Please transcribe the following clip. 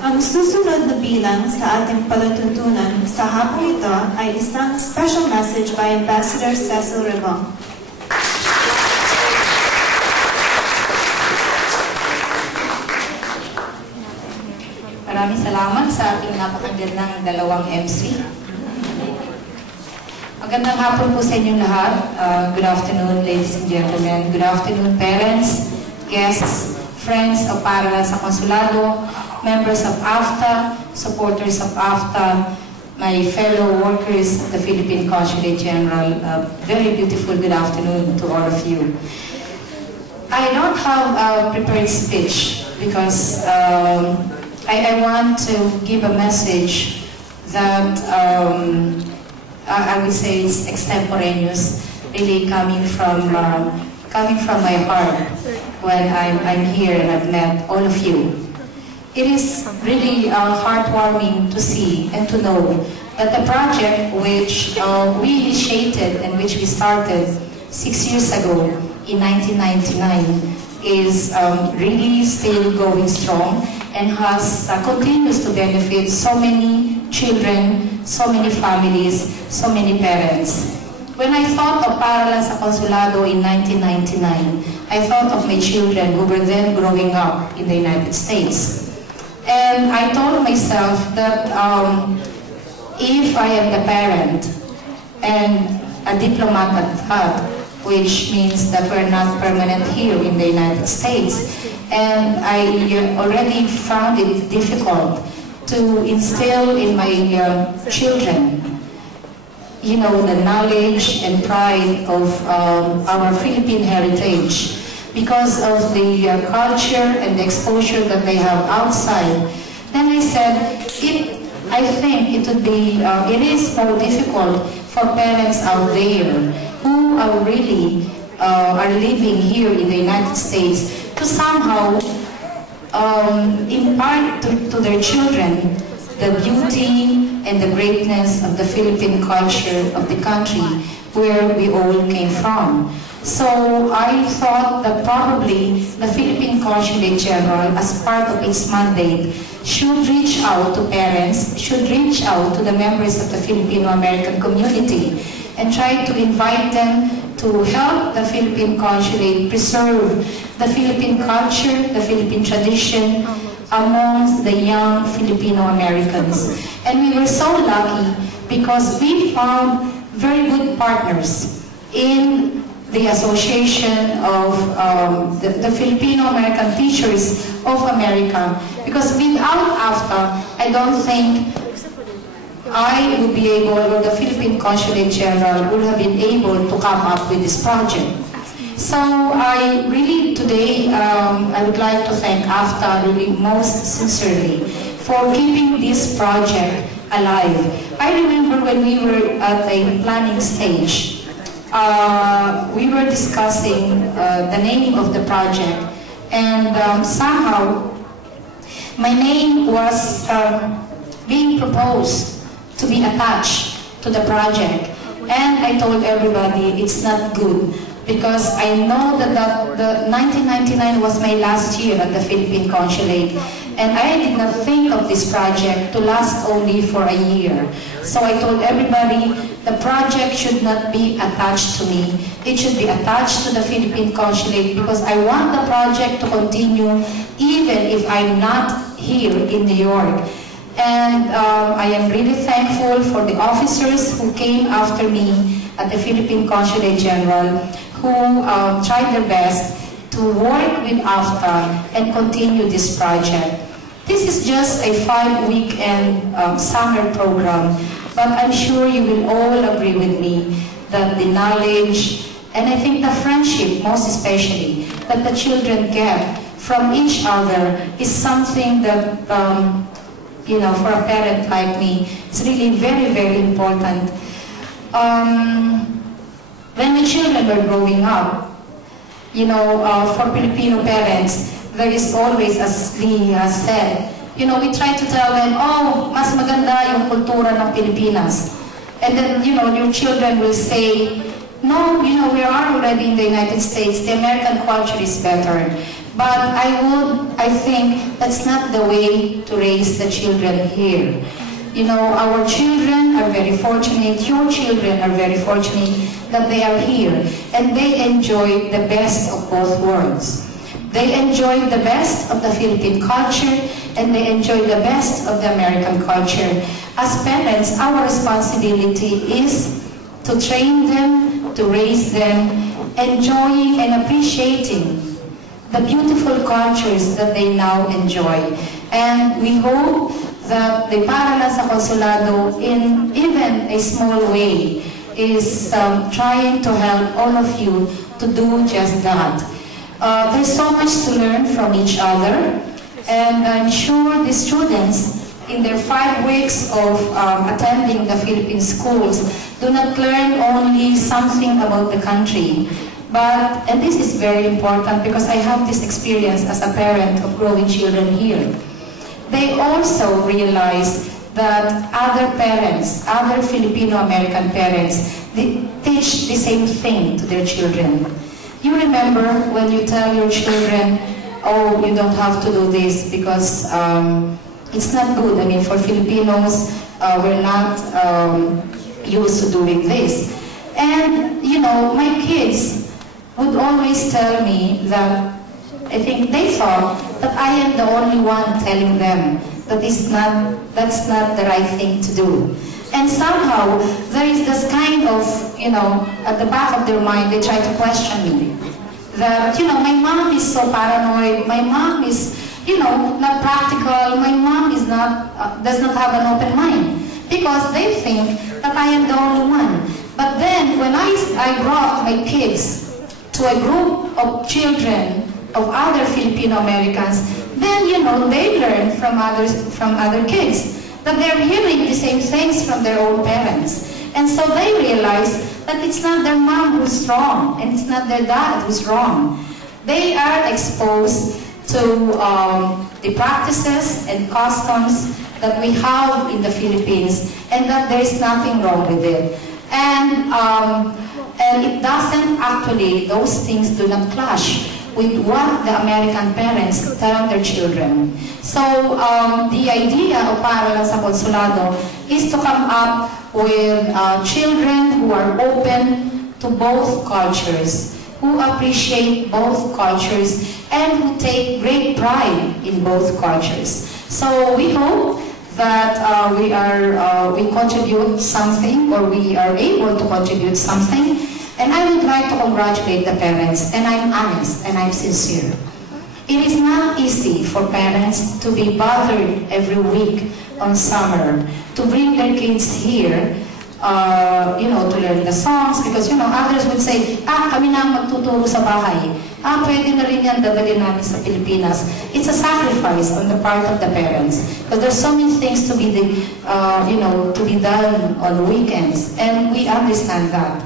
Ang susunod na bilang sa ating palatuntunan sa hapong ito ay isang special message by Ambassador Cecilia Rebong. Maraming salamat sa ating napakagandang dalawang MC. Magandang hapon po sa inyong lahat. Good afternoon, ladies and gentlemen. Good afternoon, parents, guests, friends of Paaralan sa Konsulado, members of AFTA, supporters of AFTA, my fellow workers of the Philippine Consulate General. Very beautiful good afternoon to all of you. I don't have a prepared speech because I want to give a message that I would say is extemporaneous, really coming from my heart when I'm here and I've met all of you. It is really heartwarming to see and to know that the project which we initiated and which we started 6 years ago in 1999 is really still going strong and continues to benefit so many children, so many families, so many parents. When I thought of Paaralan sa Konsulado in 1999, I thought of my children who were then growing up in the United States. And I told myself that if I am the parent and a diplomat at heart, which means that we're not permanent here in the United States, and I already found it difficult to instill in my children, you know, the knowledge and pride of our Philippine heritage because of the culture and the exposure that they have outside. Then I said, I think it is more difficult for parents out there who are really are living here in the United States to somehow impart to their children the beauty and the greatness of the Philippine culture of the country where we all came from. So I thought that probably the Philippine Consulate General, as part of its mandate, should reach out to parents, should reach out to the members of the Filipino-American community and try to invite them to help the Philippine Consulate preserve the Philippine culture, the Philippine tradition amongst the young Filipino-Americans. And we were so lucky because we found very good partners in the Association of the Filipino-American Teachers of America, because without AFTA, I don't think I would be able, or the Philippine Consulate General would have been able to come up with this project. So I really today, I would like to thank AFTA really most sincerely for keeping this project alive. I remember when we were at a planning stage, we were discussing the name of the project, and somehow my name was being proposed to be attached to the project, and I told everybody it's not good because I know that the 1999 was my last year at the Philippine Consulate, and I did not think of this project to last only for a year. So I told everybody the project should not be attached to me. It should be attached to the Philippine Consulate because I want the project to continue even if I'm not here in New York. And I am really thankful for the officers who came after me at the Philippine Consulate General who tried their best to work with AFTA and continue this project. This is just a 5-weekend summer program, but I'm sure you will all agree with me that the knowledge, and I think the friendship most especially, that the children get from each other is something that, you know, for a parent like me, it's really very, very important. When the children were growing up, you know, for Filipino parents, there is always, as Lee has said, you know, we try to tell them, oh, mas maganda yung kultura ng Pilipinas. And then, you know, your children will say, no, you know, we are already in the United States, the American culture is better. But I think that's not the way to raise the children here. You know, our children are very fortunate, your children are very fortunate that they are here, and they enjoy the best of both worlds. They enjoy the best of the Philippine culture, and they enjoy the best of the American culture. As parents, our responsibility is to train them, to raise them, enjoying and appreciating the beautiful cultures that they now enjoy. And we hope that the Paaralan sa Konsulado, in even a small way, is trying to help all of you to do just that. There's so much to learn from each other, and I'm sure the students, in their 5 weeks of attending the Philippine schools, do not learn only something about the country. But, and this is very important because I have this experience as a parent of growing children here. They also realize that other parents, other Filipino-American parents, they teach the same thing to their children. You remember when you tell your children, oh, you don't have to do this because it's not good. I mean, for Filipinos, we're not used to doing this. And, you know, my kids would always tell me that I think they thought that I am the only one telling them that that's not the right thing to do. And somehow, there is this kind of, you know, at the back of their mind, they try to question me. That, you know, my mom is so paranoid, my mom is, you know, not practical, my mom is not, does not have an open mind. Because they think that I am the only one. But then, when I brought my kids to a group of children of other Filipino-Americans, then, you know, they learn from other kids that they're hearing the same things from their own parents. And so they realize that it's not their mom who's wrong, and it's not their dad who's wrong. They are exposed to the practices and customs that we have in the Philippines, and that there's nothing wrong with it. And it doesn't actually, those things do not clash with what the American parents tell their children. So the idea of Paaralan sa Konsulado is to come up with children who are open to both cultures, who appreciate both cultures, and who take great pride in both cultures. So we hope that we contribute something, or we are able to contribute something. And I would like to congratulate the parents, and I'm honest and I'm sincere. It is not easy for parents to be bothered every week on summer to bring their kids here, you know, to learn the songs, because, you know, others would say, kami na ang magtuturo sa bahay. Pwede na rin yan, dadalhin namin sa Pilipinas. It's a sacrifice on the part of the parents, because there's so many things to be, you know, to be done on weekends, and we understand that.